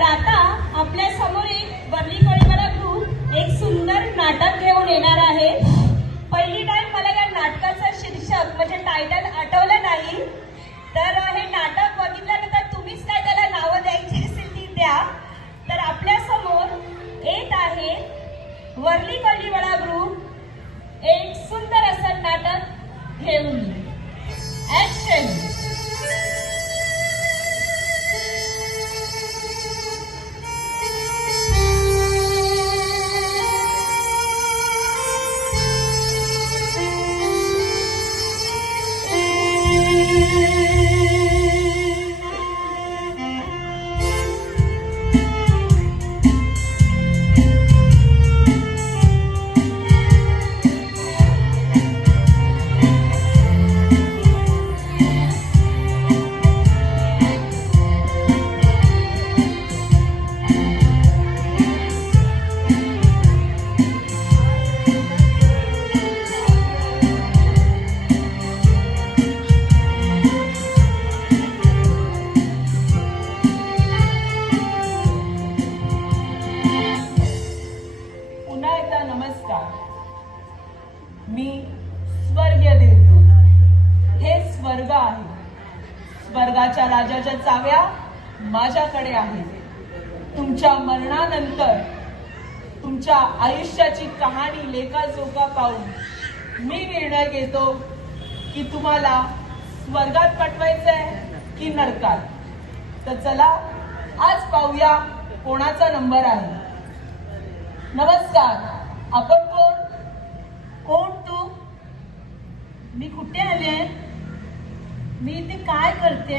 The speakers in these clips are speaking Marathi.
तर आता आपल्या समोर एक वर्ली कोळीवाला ग्रुप एक सुंदर नाटक घेऊन येणार आहे। पहिली टाइम मला या नाटकाचं शीर्षक म्हणजे टायटल आठवलं नाही, तर हे नाटक बघितल्यानंतर तुम्हीच काय त्याला नावं द्यायची असेल ती द्या। तर आपल्या समोर येत आहे वर्ली कोळीवाला ग्रुप एक सुंदर असं नाटक घेऊन। ऍक्शन। मी स्वर्गीय देवदूत। हे स्वर्ग आहे। स्वर्गाच्या राजाच्या चाव्या माझ्याकडे आहेत। तुमच्या मरणानंतर तुमच्या आयुष्याची कहाणी लेखाजोखा पाहून मी निर्णय घेतो की तुम्हाला स्वर्गात पाठवायचंय की नरकात। तर चला आज पाहूया कोणाचा नंबर आहे। नमस्कार, आपण कोण? कोण तू? मी कुठे आले? मी इथे काय करते?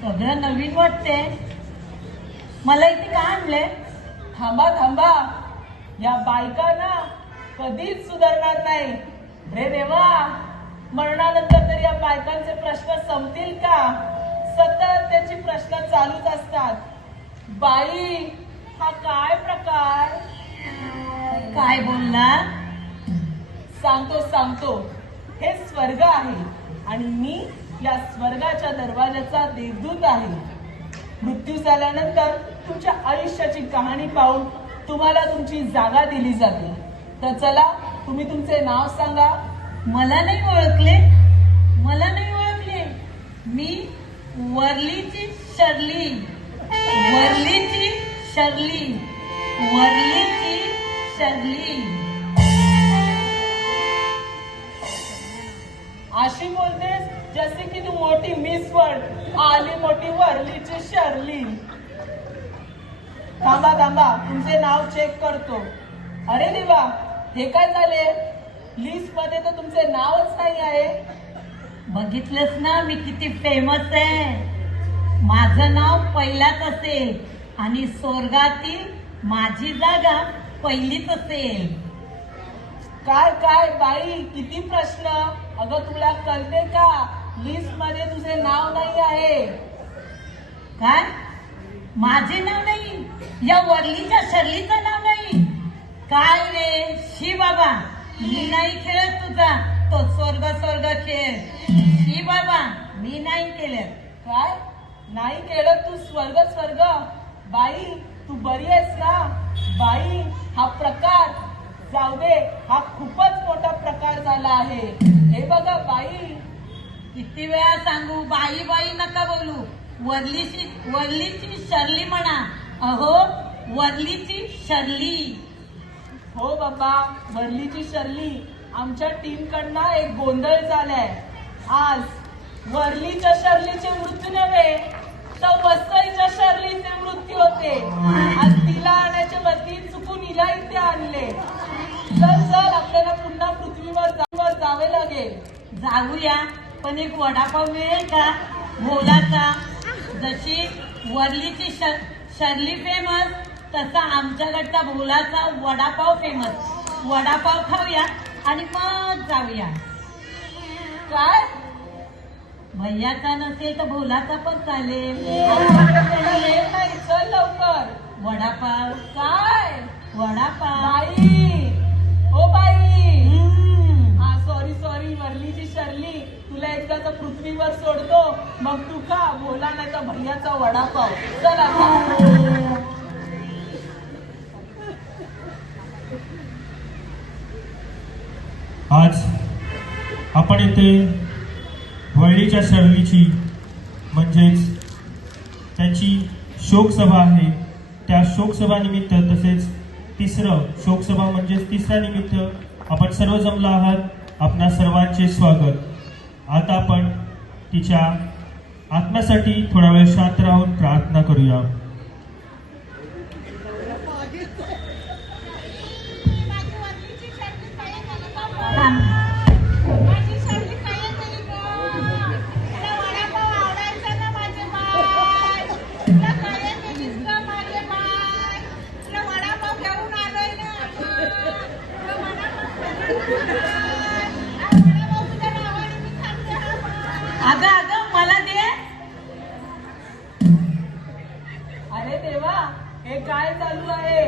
सगळं नवीन वाटते। मला इथे का आणले? थांबा थांबा, या बायका ना कधीच सुधारणार नाही रे देवा। मरणानंतर तर या बायकांचे प्रश्न संपतील का? सतत त्याची प्रश्न चालूच असतात। बाई, हा काय प्रकार? काय बोलला? सांगतो, हे स्वर्ग आहे आणि मी या स्वर्गाच्या दरवाजाचा देवदूत आहे। मृत्यू झाल्यानंतर तुमच्या आयुष्याची कहाणी पाहून तुम्हाला तुमची जागा दिली जाते। तर चला, तुम्ही तुमचे नाव सांगा। मला नाही ओळखले? मी वर्लीची शर्ली। अशी बोलतेस जसे की तू मोठी मिस वर्ल्ड आली, मोठी वर्लीची शर्ली। थांबा, तुमचे नाव चेक करतो। अरे देवा, हे काय झाले? लिस्ट मध्ये तर तुमचे नावच नाही आहे। बघितलंस ना मी किती फेमस आहे। माझं नाव पहिलाच असेल आणि स्वर्गातील माझी जागा पहिलीच असेल। काय बाई, किती प्रश्न। अगं तुला कळते का, लिस्ट मध्ये तुझे नाव नाही आहे। काय? माझे नाव नाही? या वर्लीच्या शर्लीचं नाव नाही? काय रे शी बाबा, मी नाही खेळत तुझा तो स्वर्ग खेळ। शी बाबा, मी नाही केलं। काय नाही केलं तू? स्वर्ग? बाई, तू बरी आहेस ना? बाई, हा प्रकार जाऊ दे, हा खूपच मोठा प्रकार झाला आहे। हे बघा बाई, किती वेळा सांगू, बाई नका बोलू। वर्लीची शर्ली म्हणा। अहो, वर्लीची शर्ली। हो बाबा, वर्लीची शर्ली। आमच्या टीम कडनं एक गोंधळ झालाय। आज वर्लीच्या शर्लीचे मृत्यू नव्हे तर वसईच्या शर्लीचे मृत्यू होते। आज तिला आणण्याच्या बदली चुकून हिला इथे आणले। चल आपल्याला पुन्हा पृथ्वीवर जावे लागेल। जाऊया, पण एक वडापाव मिळेल का भोलाचा? जशी वर्लीची शर्ली फेमस तसा आमच्याकडचा भोलाचा वडापाव फेमस। वडापाव खाऊया आणि मग जाऊया। काय? भैयाचा नसेल तर भोलाचा पण चालेल। नाही, चल लवकर। वडापाव? काय वडापाव? बाई, ओ बाई, हा सॉरी वरलीची शर्ली तुला एकदा तर पृथ्वीवर सोडतो, मग तू खा बोला नाही तर भैयाचा वडापाव. चला खा. आज आपण इथे वरलीच्या शर्लीची म्हणजेच त्यांची शोकसभा आहे. त्या शोकसभा निमित्त तसेच तिसरं शोकसभा म्हणजेच तिसरा निमित्त आपण सर्व जमला आहात. आपणा सर्वांचे स्वागत. आता आपण तिच्या आत्म्यासाठी थोडा वेळ शांत राहून प्रार्थना करूया. अगं अगं मला दे. अरे देवा, हे काय चालू आहे?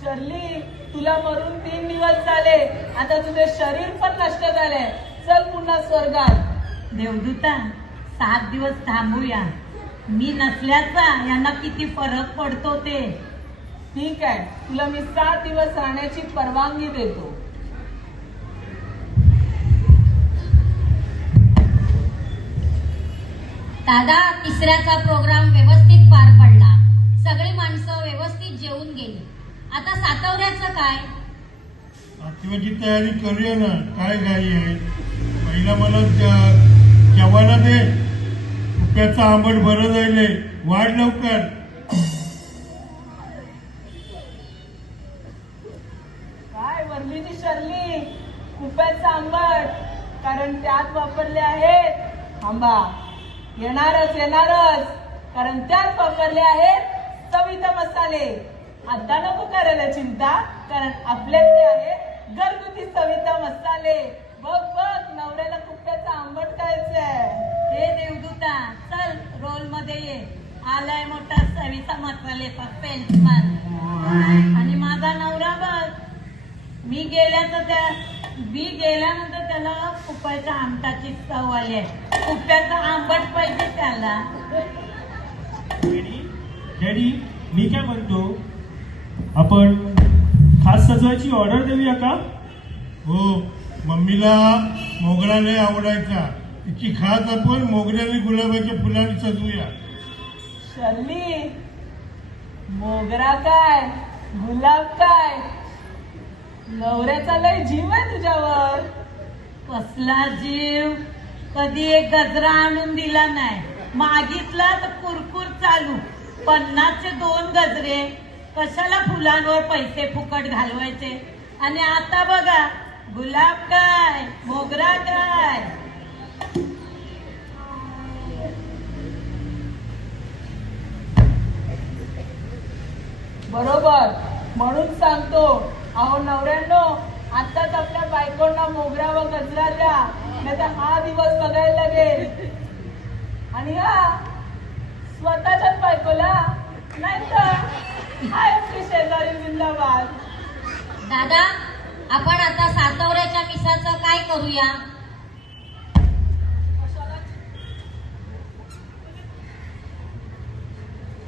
शर्ली, तुला मरून 3 दिवस झाले. आता तुझे शरीर पण नष्ट झाले. चल पुन्हा स्वर्गात. देवदूता 7 दिवस थांबूया. मी नसल्याचा यांना किती फरक पडतो ते. ठीक आहे, तुला मी 7 दिवस राहण्याची परवानगी देतो. दादा, तिसऱ्याचा प्रोग्राम व्यवस्थित पार पडला. सगळी माणसं व्यवस्थित जेवून गेली. आता सातवऱ्याचं काय? सातव्याची तयारी करूया ना. काय घाई आहे? पहिला मला जेवायला दे. कुप्याचा आंबट भरं जायले. वाढ लवकर. काय वरलीची शर्ली, कुप्याचं आंबट, कारण त्यात वापरले आहेत आंबा. येणारच कारण त्यात वापरले आहेत चविष्ट मसाले. आता नको करायला चिंता, कारण आपल्याकडे आहे घरगुती चविष्ट मसाले. बघ बघ, नवऱ्याला कुप्याचं आंबट खायचंय. हे देवदूता, चल रोल मध्ये ये. आलाय मोठा चवीचा मसालेचा सेल्समॅन. आणि माझा नवरा बघ, मी गेल्यानंतर त्याला कुप्याच्या आमटाची चव आली आहे. कुप्याचं आंबट पाहिजे त्याला. डॅडी, मी काय म्हणतो, आपण खास सजवायची ऑर्डर देऊया का? हो, मम्मीला मोगरा लय आवडायचा. तिची खास आपण मोगऱ्याने गुलाबाच्या फुलांनी सजवूया. शर्ली, मोगरा काय गुलाब काय, नवऱ्याचा लय जीव आहे तुझ्यावर. कसला जीव? कधी एक गजरा आणून दिला नाही. मागितला तर कुरकुर चालू. 50चे 2 गजरे. कशाला फुलांवर पैसे फुकट घालवायचे? आणि आता बघा, गुलाब काय मोगरा काय. बरोबर, म्हणून सांगतो, अहो नवऱ्यांनो, आताच आपल्या बायकोंना मोगरा व गजरा द्या, नाही तर हा दिवस बघायला लागेल. आणि स्वतःच्याच बायकोला, नाही तर हाय आपली शेजारी जिंदाबाद. दादा, आपण आता सातवऱ्याच्या मिसाचं काय करूया?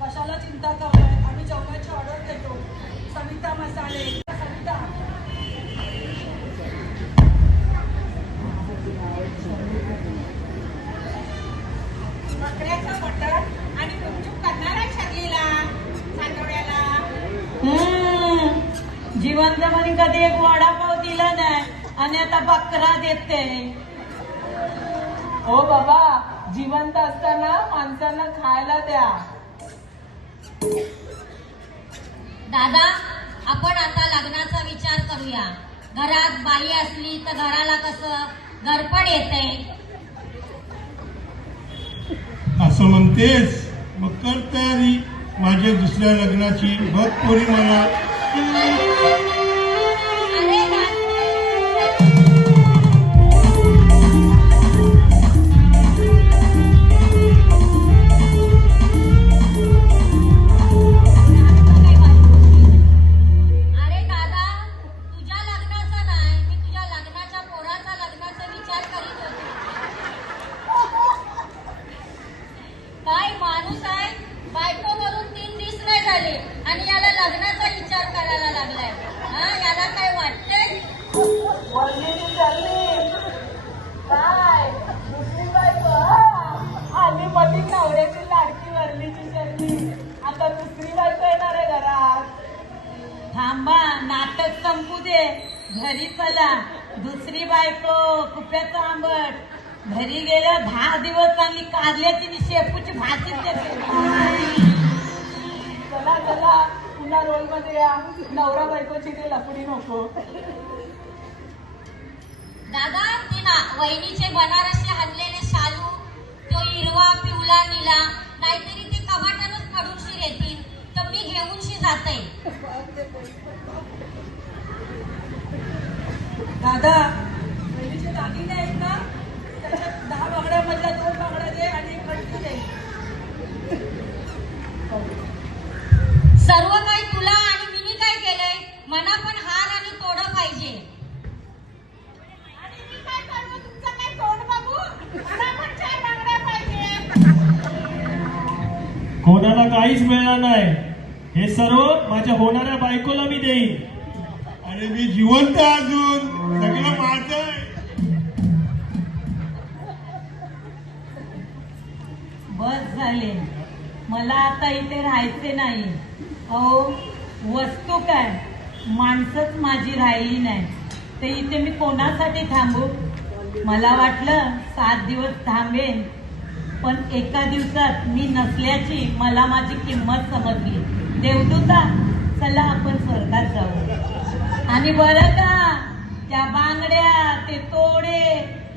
कशाला चिंता करताय? आम्ही जेवणाची ऑर्डर देतो. सविता मसाले. सविता, बकऱ्याचं मटण आणि गुपचूप करणारा शर्लीला सातवड्याला. जिवंत म्हणे कधी एक वडापाव दिला नाही आणि आता बकरा देते. हो बाबा, जिवंत असताना माणसांना खायला द्या. दादा, आपण आता लग्नाचा विचार करूया. घरात बाई असली तर घराला कसं घरपण येते. असं म्हणतेस? मग कर तयारी माझ्या दुसऱ्या लग्नाची. बघ कोणी मला. अरे दादा, तुझ्या लग्नाचा नाही, मी तुझ्या लग्नाच्या पोराचा लग्नाचा विचार करीत माणूस आहे. बायको करून 3 दिवस नाही झाले आणि याला लग्नाचा विचार करायला लागलाय. हा, याला काय वाटतंय? वरलीची शर्ली काय दुसरी बायको आली पती नवऱ्याची लाडकी वरलीची शर्ली. आता दुसरी बायको येणार आहे घरात. थांबा, नाटक संपू दे. घरी चला. दुसरी बायको कुप्याचं आंबट. घरी गेलं 10 दिवस चांगली कारल्याची आणि शेपूची भाजीच देते. चला चला पुन्हा रोल मध्ये या. नवरा बायकोची ते लफडी नको. दादा, ते ना वहिनीचे बनारसचे हल्लेले शालू, तो हिरवा पिवळा निळा, नाहीतरी ते कमाटानच पडूनशी येतील, तर मी घेऊनशी जाते. दादा वहिनीचे दागिने आहेत ना, त्याच्यात 10 बांगड्यामधल्या 2 बांगड्या दे आणि 1 कणकी दे. सर्व काही तुला आणि मिनी काय केलंय? मना पण हार आणि तोडं पाहिजे. आणि मी काय करू? तुमचं काय तोंड बघू? मला पण 4 बांगड्या पाहिजे. कोणाला काहीच मिळणार नाही. हे सर्व माझ्या होणाऱ्या बायकोला मी देईन. अरे मी जिवंत आहे अजून, सगळं माझं आहे. बस झाले. मला आता इथे राहायचे नाही. अहो, वस्तू काय, माणसंच माझी राहिली नाही. ते इथे मी कोणासाठी थांबू? मला वाटलं 7 दिवस थांबेन, पण एका दिवसात मी नसल्याची मला माझी किंमत समजली. देवदूता, चला आपण स्वर्गात जाऊ. आणि बरं का, त्या बांगड्या, ते तोडे,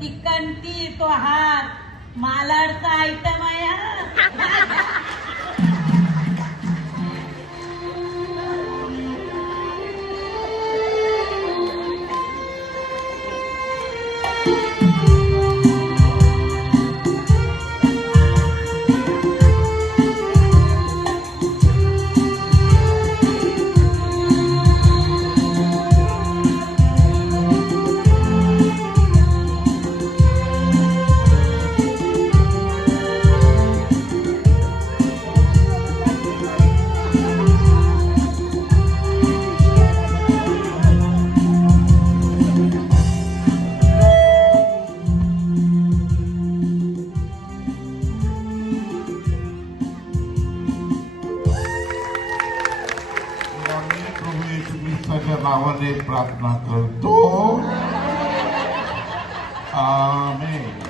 ती कंठी, तो हार मालाडचा आयटम आहे. हा. नावाने प्रार्थना करतो. आमेन.